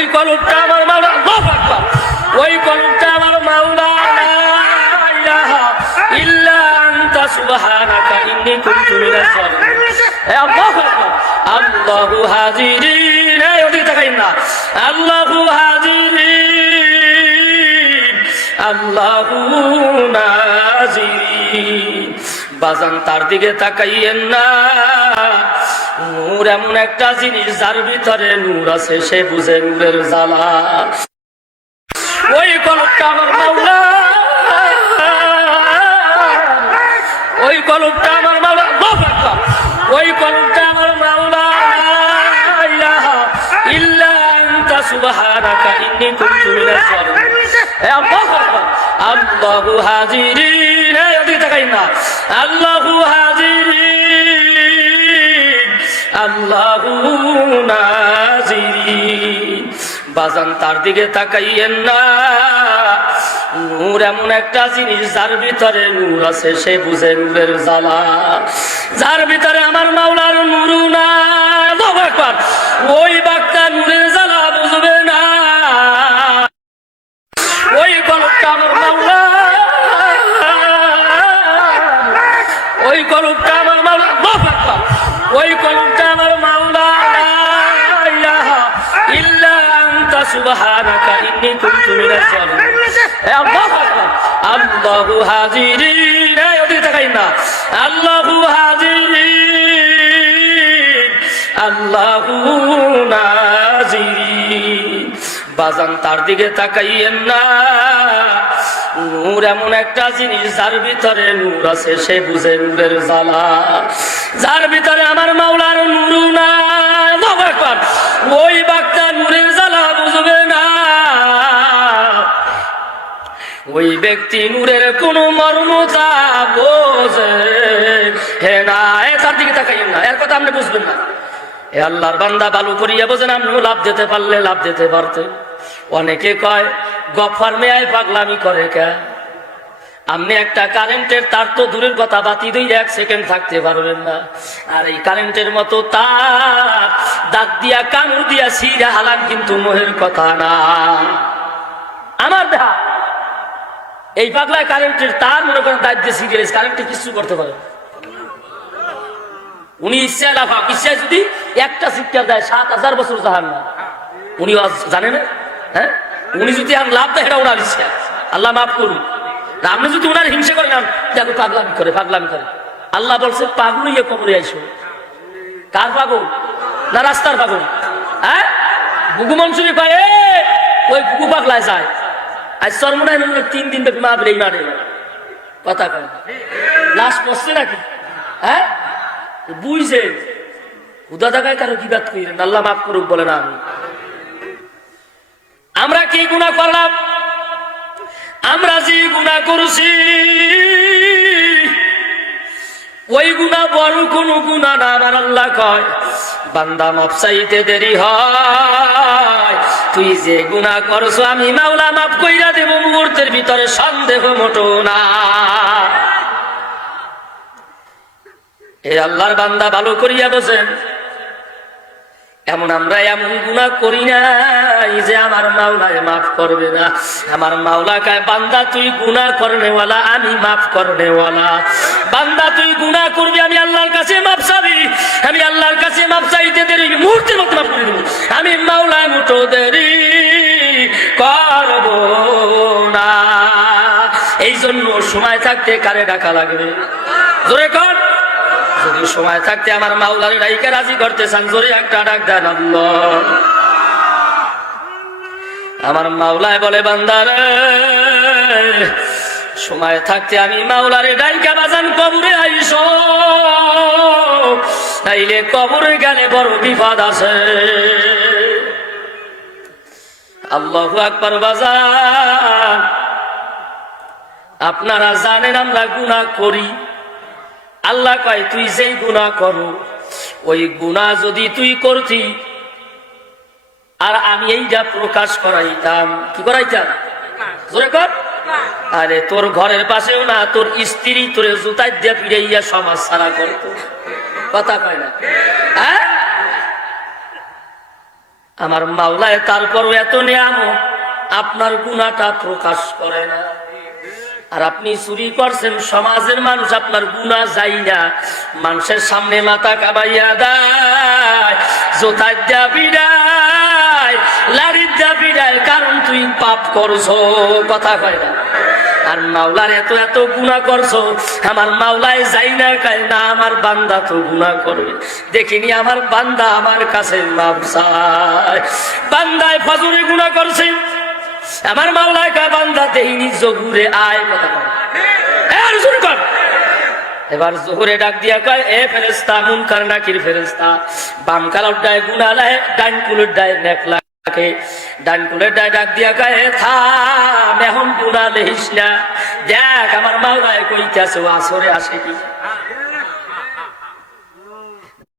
ওই কলমটা আমার আকবার। ওই কলমটা আমার মাওলা, লা ইলাহা ইল্লা আনতা, সুবহানাকা, ইন্নী কুনতু মিনাজ জালিমিন এ আল্লাহু আকবার। আল্লাহু হাজিরিন। এই ওদিকে তাকাইন না। আল্লাহু হাজিরিন। আল্লাহু নাজিরিন। বাজান তার দিকে তাকাইয়েন না। নূর এমন একটা জিনিস যার ভিতরে নূর আছে, সে বুঝে নূরের জ্বালা। ওই কলমটা আমার মাওলা। ওই কলমটা আমার মাওলা। ওই কলমটা আমার মাওলা। আল্লাহু বাজান তার দিকে তাকাইয়েন না। নূর এমন একটা জিনিস যার ভিতরে নূর আছে, সে বুঝে নূরের জ্বালা। যার ভিতরে আমার মাওলার নুরু না। ওই বাক্তা নূরের জ্বালা বুঝবে না। বাজান তার দিকে তাকাইয়েন না। নূর এমন একটা জিনিস যার ভিতরে নূর আছে, সে বুঝে নূরের জ্বালা। যার ভিতরে আমার মাওলার নুরু না ওই বাক্তা নূরের ওই ব্যক্তি নূরের কোন মর্মতা বোঝে হে না তার দিকে তাকাইয়েন না, এর কথা আপনি বুঝবেন না। এ আল্লাহর বান্দা বালু করিয়া বোঝেন আপনি লাভ দিতে পারলে লাভ দিতে পারতে। অনেকে কয়, গফার মেয়ায় পাগলামি করে কে? আপনি একটা কারেন্টের তার তো দূরের কথা বাতি দুই এক সেকেন্ড থাকতে পারবেন না। আর এই কারেন্টের মতো তার, দাঁত দিয়া কামড় দিয়া সিরা হালান কিন্তু মোহের কথা না। আমার দেহা। এই পাগলায় কারেন্টের তার মনে করেন দায়িত্ব দিয়ে সিরিয়াস কারেন্টে কিছু করতে পারে উনি ইচ্ছা লাফা ইচ্ছা যদি একটা শিক্ষা দেয়, সাত হাজার বছর জাহান না উনি জানে না হ্যাঁ? উনি যদি আর লাভ দেয়, এটা ওনার ইচ্ছা। আল্লাহ মাফ করুন। আপনি যদি ওনার হিংসা করেন দেখো পাগলামি করে পাগলামি করে। আল্লাহ বলছে পাগল ইয়ে কবরে আইসো। কার পাগল? না রাস্তার পাগল? হ্যাঁ? গুগু মনসুরি পায়ে ওই গুগু পাগলায় যায়। আজ সর্বনায় তিন দিন কথা লাশ পড়ছে নাকি? হ্যাঁ? বুঝছে হুদা দাগায় কারও কি বাদ আল্লাহ মাফ করুক, বলে না আমি। আমরা কি গুণা করলাম? আমরা যে গুণা করছি, ওই গুণা বড় কোন গুণা না, আমার আল্লাহ কয়, বান্দা মপসাইতে দেরি হয়। তুই যে গুণা করছ, আমি মাওলা মাফ কইরা দেব, মুহূর্তের ভিতরে সন্দেহ মোটো না। এই আল্লাহর বান্দা ভালো করিয়া বোঝেন, এমন আমরা এমন গুণা করি নাই যে আমার মাওলায় মাফ করবে না। আমার মাওলা কায়, বান্দা তুই গুণা করনেওয়ালা, আমি মাফ করনেওয়ালা। বান্দা তুই গুণা করবি, আমি আল্লাহর কাছে মাফ চাবি, আমি আল্লাহর কাছে মাফ চাইতে দেরি, মুহূর্তের মতো মাফ করে দেবো। আমি মাওলা মুঠো দেরি না। এই জন্য সময় থাকতে কারে ডাকা লাগবে? জোরে কর। যদি সময় থাকতে আমার মাওলার রাইকে রাজি করতে চান, জোরে একটা ডাক দেন আমার মাওলায় বলে, বান্দার, সময় থাকতে আমি মাওলারে ডাইকা বাজান কবরে আইস। তাইলে কবরে গেলে বড় বিপদ আছে। আল্লাহু আকবার বাজান। আপনারা জানেন আমরা গুনাহ করি। আল্লাহ কয়, তুই যেই গুণা করো, ওই গুণা যদি তুই করতি, আর আমি এইটা প্রকাশ করাইতাম। কি করাইতাম? আরে, তোর ঘরের পাশেও না, তোর স্ত্রী তোর জুতাই দিয়ে ফিরাইয়া সমাজ সারা করতো। কথা কয় না। হ্যাঁ? আমার মাওলায় তারপরও এত নিয়াম, আপনার গুণাটা প্রকাশ করে না। আর আপনি চুরি করছেন, সমাজের মানুষ আপনার গুণা যাই না। মানুষের সামনে মাথা কাবাইয়া দেয়, জোতার বিড়ায় লাড়ির বিড়ায় কারণ তুই পাপ করছ, কথা কয় না। আর মাওলার এত এত গুণা করছ, আমার মাওলায় যাই না কায় না, আমার বান্দা তো গুণা করবে। দেখিনি আমার বান্দা আমার কাছে বান্দায় ফজরে গুণা করছে। আমার মাওলায় কা বান্দা দেহিনি জগুরে আয় কথা কর। এবার জোহরে ডাক দিয়া কয়, এ ফেরেস্তা মুনকার নাকির ফেরেস্তা বাম কালার ডায় গুণা ডান কুলের ডায় নেকলা ডান ডাক দিয়া এ থাম এখন গুণা লেহিস না। দেখ, আমার মাওলায় কইতাছে আসরে আসে কি